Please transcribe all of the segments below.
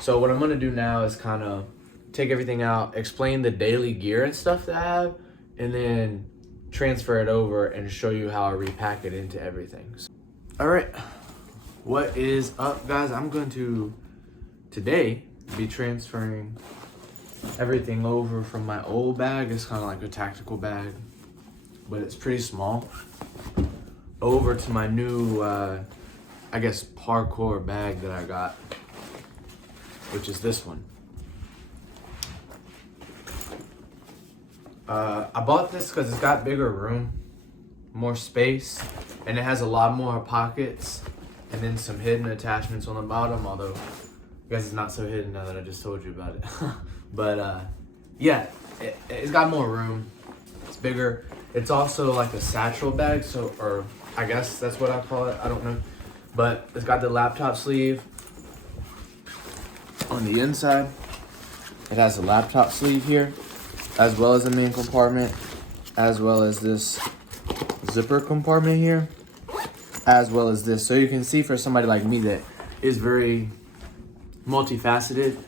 So what I'm gonna do now is kind of take everything out, explain the daily gear and stuff that I have, and then transfer it over and show you how I repack it into everything. All right, what is up, guys? I'm going to today be transferring everything over from my old bag. It's kind of like a tactical bag, but it's pretty small, over to my new, I guess, parkour bag that I got, which is this one. I bought this because it's got bigger room, more space, and it has a lot more pockets, and then some hidden attachments on the bottom, although I guess it's not so hidden now that I just told you about it. But yeah, it's got more room, it's bigger. It's also like a satchel bag, so, or I guess that's what I call it, I don't know. But it's got the laptop sleeve on the inside. It has a laptop sleeve here, as well as the main compartment, as well as this zipper compartment here, as well as this. So you can see for somebody like me that is very multifaceted,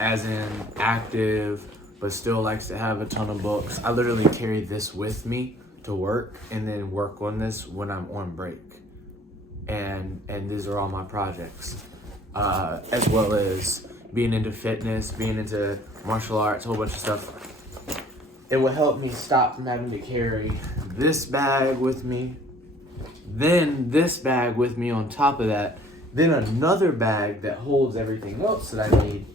as in active, but still likes to have a ton of books. I literally carry this with me to work and then work on this when I'm on break. And these are all my projects, as well as being into fitness, being into martial arts, a whole bunch of stuff. It will help me stop from having to carry this bag with me, then this bag with me on top of that, then another bag that holds everything else that I need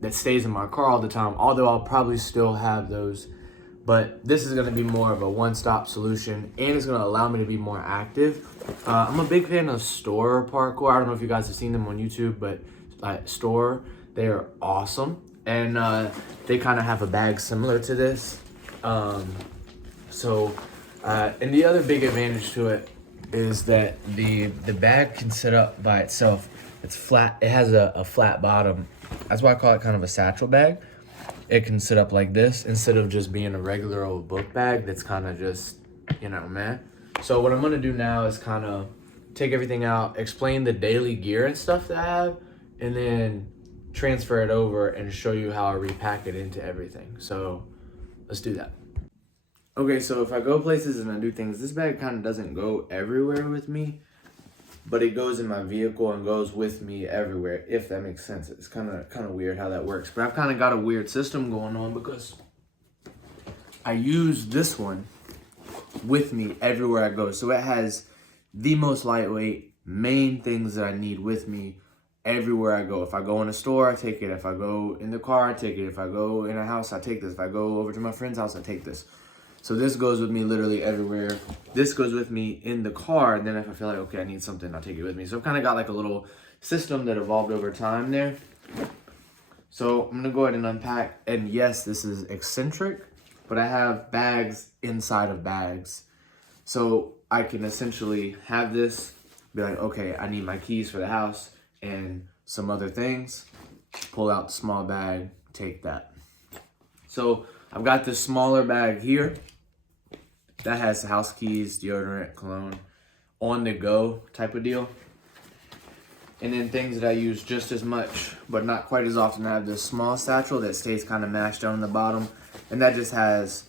that stays in my car all the time, although I'll probably still have those. But this is gonna be more of a one-stop solution, and it's gonna allow me to be more active. I'm a big fan of Store parkour. I don't know if you guys have seen them on YouTube, but Store, they are awesome. And they kind of have a bag similar to this. And the other big advantage to it is that the bag can sit up by itself. It's flat, it has a flat bottom. That's why I call it kind of a satchel bag. It can sit up like this instead of just being a regular old book bag that's kind of just, man. So what I'm gonna do now is kind of take everything out, explain the daily gear and stuff that I have, and then transfer it over and show you how I repack it into everything. So let's do that. Okay, so if I go places and I do things, this bag kind of doesn't go everywhere with me, but it goes in my vehicle and goes with me everywhere, if that makes sense. It's kind of weird how that works, but I've kind of got a weird system going on because I use this one with me everywhere I go. So it has the most lightweight main things that I need with me everywhere I go. If I go in a store, I take it. If I go in the car, I take it. If I go in a house, I take this. If I go over to my friend's house, I take this. So this goes with me literally everywhere. This goes with me in the car, and then if I feel like, okay, I need something, I'll take it with me. So I've kind of got like a little system that evolved over time there. So I'm gonna go ahead and unpack, and yes, this is eccentric, but I have bags inside of bags. So I can essentially have this, be like, okay, I need my keys for the house and some other things. Pull out the small bag, take that. So I've got this smaller bag here that has house keys, deodorant, cologne, on the go type of deal. And then things that I use just as much, but not quite as often. I have this small satchel that stays kind of mashed down the bottom. And that just has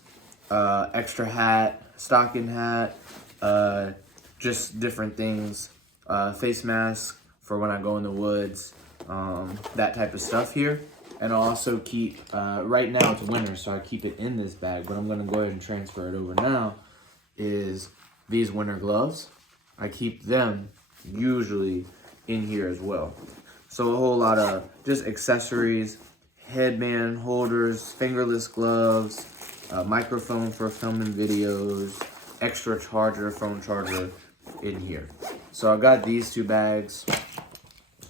extra hat, stocking hat, just different things, face mask for when I go in the woods, that type of stuff here. And I'll also keep, right now it's winter, so I keep it in this bag, but I'm gonna go ahead and transfer it over now, is these winter gloves. I keep them usually in here as well. So a whole lot of just accessories, headband holders, fingerless gloves, microphone for filming videos, extra charger, phone charger in here. So I've got these two bags.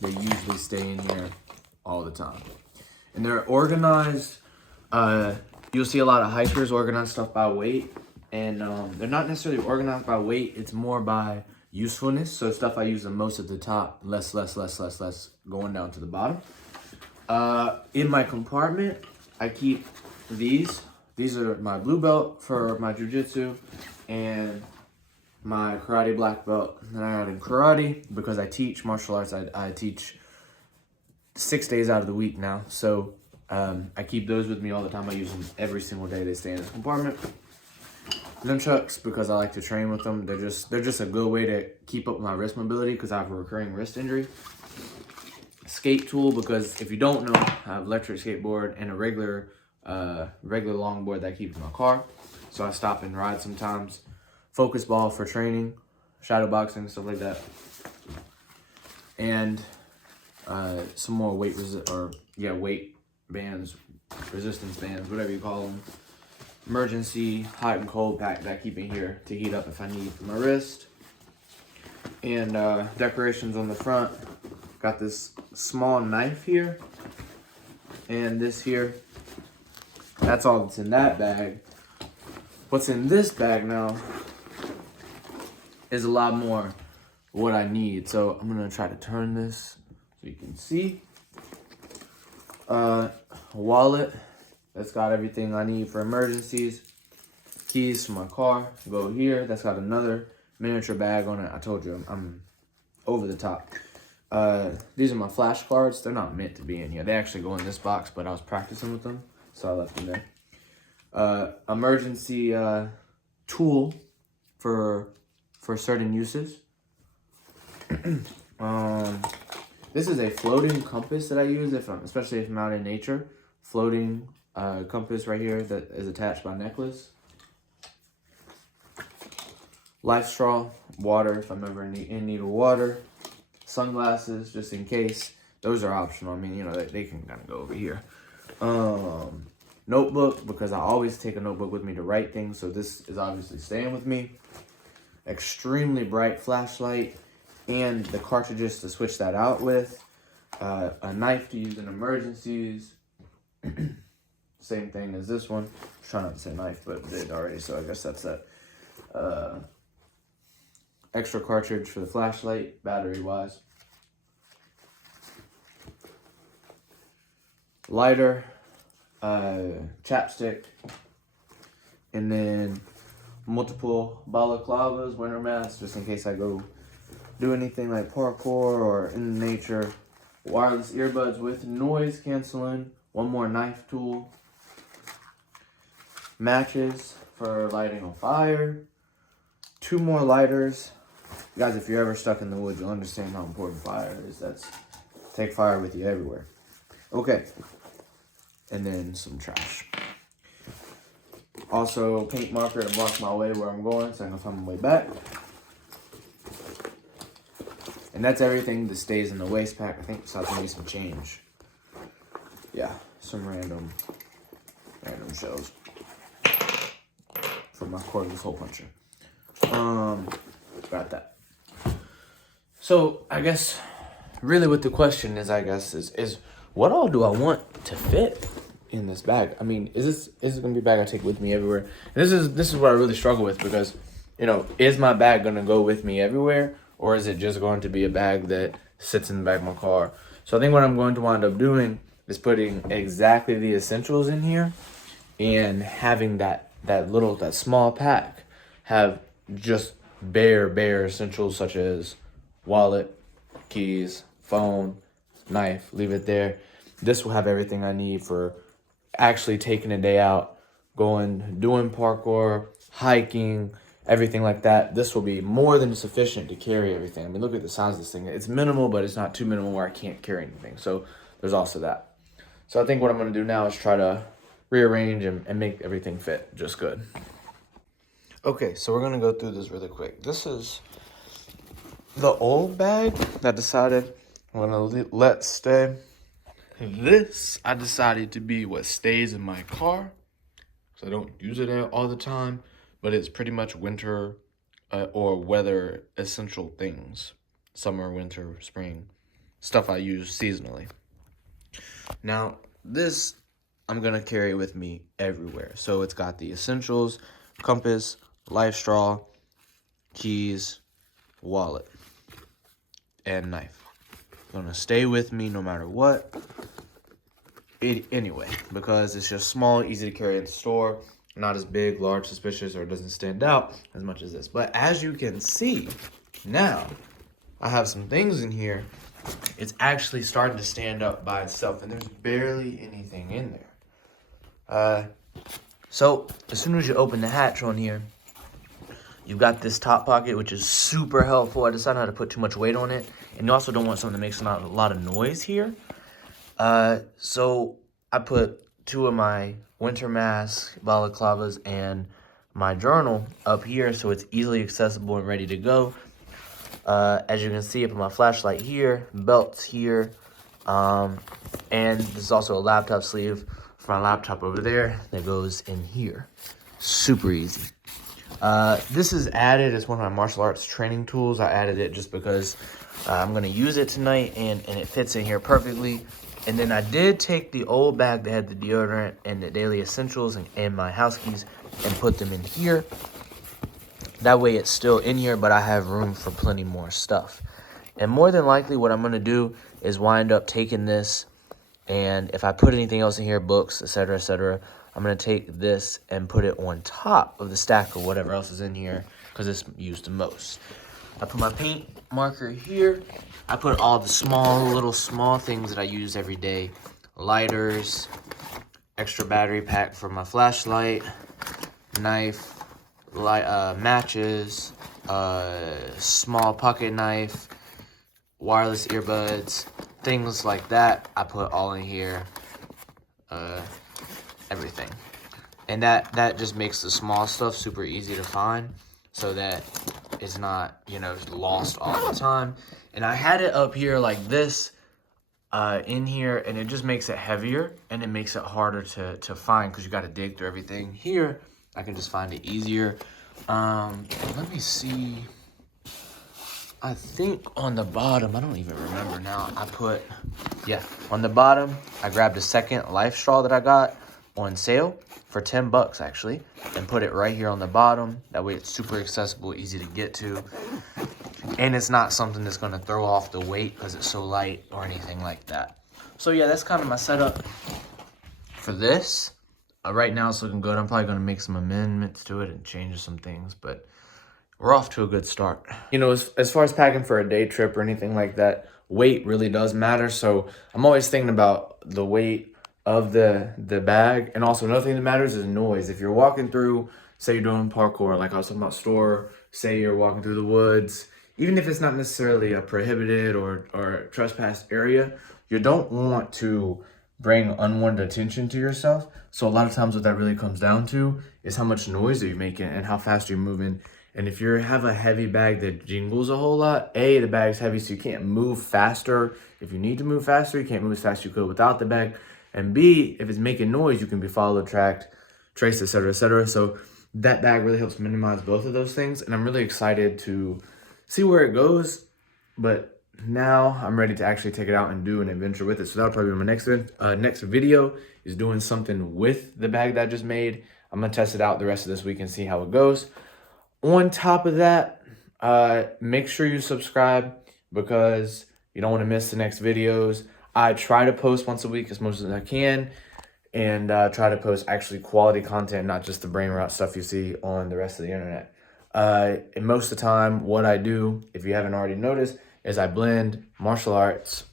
They usually stay in here all the time. And they're organized. You'll see a lot of hikers organize stuff by weight. And they're not necessarily organized by weight. It's more by usefulness. So stuff I use the most at the top, less going down to the bottom. In my compartment, I keep these. These are my blue belt for my jiu-jitsu and my karate black belt that I got in karate because I teach martial arts. I teach 6 days out of the week now. So I keep those with me all the time. I use them every single day. They stay in this compartment. Nunchucks, because I like to train with them. They're just a good way to keep up my wrist mobility because I have a recurring wrist injury. Skate tool, because if you don't know, I have electric skateboard and a regular longboard that I keep in my car. So I stop and ride sometimes. Focus ball for training, shadow boxing, stuff like that. And some more weight bands, resistance bands, whatever you call them. Emergency hot and cold pack that I keep in here to heat up if I need for my wrist. And decorations on the front. Got this small knife here. And this here. That's all that's in that bag. What's in this bag now is a lot more what I need. So I'm gonna try to turn this so you can see. A wallet that's got everything I need for emergencies. Keys to my car go here. That's got another miniature bag on it. I told you I'm over the top. These are my flashcards. They're not meant to be in here. They actually go in this box, but I was practicing with them, so I left them there. Emergency tool for certain uses. This is a floating compass that I use especially if I'm out in nature. Floating compass right here that is attached by a necklace. Life straw, water if I'm ever in need of water. Sunglasses just in case. Those are optional. I mean, you know, they can kind of go over here. Notebook, because I always take a notebook with me to write things, so this is obviously staying with me. Extremely bright flashlight, and the cartridges to switch that out with. A knife to use in emergencies. Same thing as this one. I'm trying not to say knife, but it did already, so I guess that's that. Extra cartridge for the flashlight, battery-wise. Lighter. Chapstick, and then multiple balaclavas, winter masks, just in case I go do anything like parkour or in nature. Wireless earbuds with noise canceling. One more knife tool. Matches for lighting on fire. 2 more lighters. Guys, if you're ever stuck in the woods, you'll understand how important fire is. Take fire with you everywhere. Okay. And then some trash. Also, paint marker to block my way where I'm going so I can find my way back. And that's everything that stays in the waste pack. I think besides maybe some change. Yeah, some random shells for my cordless hole puncher. Got that. So I guess really what the question is, is what all do I want to fit in this bag? I mean, is this gonna be a bag I take with me everywhere? And this is what I really struggle with, because, you know, is my bag gonna go with me everywhere, or is it just going to be a bag that sits in the back of my car? So I think what I'm going to wind up doing is putting exactly the essentials in here, and having that small pack have just bare essentials such as wallet, keys, phone, knife. Leave it there. This will have everything I need for actually taking a day out, doing parkour, hiking, everything like that. This will be more than sufficient to carry everything. I mean, look at the size of this thing. It's minimal, but it's not too minimal where I can't carry anything. So there's also that. So I think what I'm going to do now is try to rearrange and make everything fit just good. Okay, so we're going to go through this really quick. This is the old bag that I decided I'm going to let stay. This I decided to be what stays in my car, so I don't use it all the time, but it's pretty much winter or weather essential things. Summer, winter, spring, stuff I use seasonally. Now, this I'm going to carry with me everywhere. So it's got the essentials, compass, life straw, keys, wallet, and knife. Going to stay with me no matter what. Anyway, because it's just small, easy to carry in the store, not as big, large, suspicious, or it doesn't stand out as much as this. But as you can see, now I have some things in here it's actually starting to stand up by itself, and there's barely anything in there. So as soon as you open the hatch on here, you've got this top pocket, which is super helpful. I decided not to put too much weight on it, and you also don't want something that makes a lot of noise here. So I put 2 of my winter masks, balaclavas, and my journal up here so it's easily accessible and ready to go. As you can see, I put my flashlight here, belts here, and there's also a laptop sleeve for my laptop over there that goes in here. Super easy. This is added as one of my martial arts training tools. I added it just because I'm going to use it tonight, and it fits in here perfectly. And then I did take the old bag that had the deodorant and the daily essentials and my house keys and put them in here. That way it's still in here, but I have room for plenty more stuff. And more than likely what I'm going to do is wind up taking this, and if I put anything else in here, books, etc., I'm going to take this and put it on top of the stack of whatever else is in here because it's used the most. I put my paint marker here. I put all the small things that I use every day. Lighters, extra battery pack for my flashlight, knife, matches, small pocket knife, wireless earbuds, things like that. I put all in here, everything. And that just makes the small stuff super easy to find so that it's not, lost all the time. And I had it up here like this, in here, and it just makes it heavier and it makes it harder to find because you got to dig through everything. Here, I can just find it easier. Let me see. I think on the bottom, I don't even remember now. On the bottom, I grabbed a second life straw that I got on sale for $10 actually, and put it right here on the bottom. That way it's super accessible, easy to get to. And it's not something that's going to throw off the weight because it's so light or anything like that. So yeah, that's kind of my setup for this. Right now it's looking good. I'm probably going to make some amendments to it and change some things, but we're off to a good start. As far as packing for a day trip or anything like that, weight really does matter. So I'm always thinking about the weight of the bag. And also another thing that matters is noise. If you're walking through, say you're doing parkour, like I was talking about store, say you're walking through the woods, even if it's not necessarily a prohibited or trespassed area, you don't want to bring unwanted attention to yourself. So a lot of times what that really comes down to is how much noise are you making and how fast you're moving. And if you have a heavy bag that jingles a whole lot, A, the bag's heavy, so you can't move faster. If you need to move faster, you can't move as fast as you could without the bag. And B, if it's making noise, you can be followed, tracked, traced, etc., etc. So that bag really helps minimize both of those things. And I'm really excited to see where it goes. But now I'm ready to actually take it out and do an adventure with it. So that'll probably be my next video, is doing something with the bag that I just made. I'm going to test it out the rest of this week and see how it goes. On top of that, make sure you subscribe because you don't want to miss the next videos. I try to post once a week as much as I can, and try to post actually quality content, not just the brain rot stuff you see on the rest of the internet. And most of the time, what I do, if you haven't already noticed, is I blend martial arts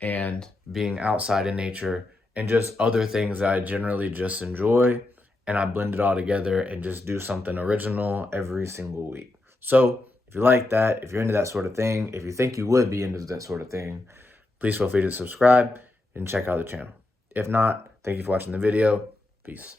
and being outside in nature and just other things that I generally just enjoy. And I blend it all together and just do something original every single week. So if you like that, if you're into that sort of thing, if you think you would be into that sort of thing, please feel free to subscribe and check out the channel. If not, thank you for watching the video. Peace.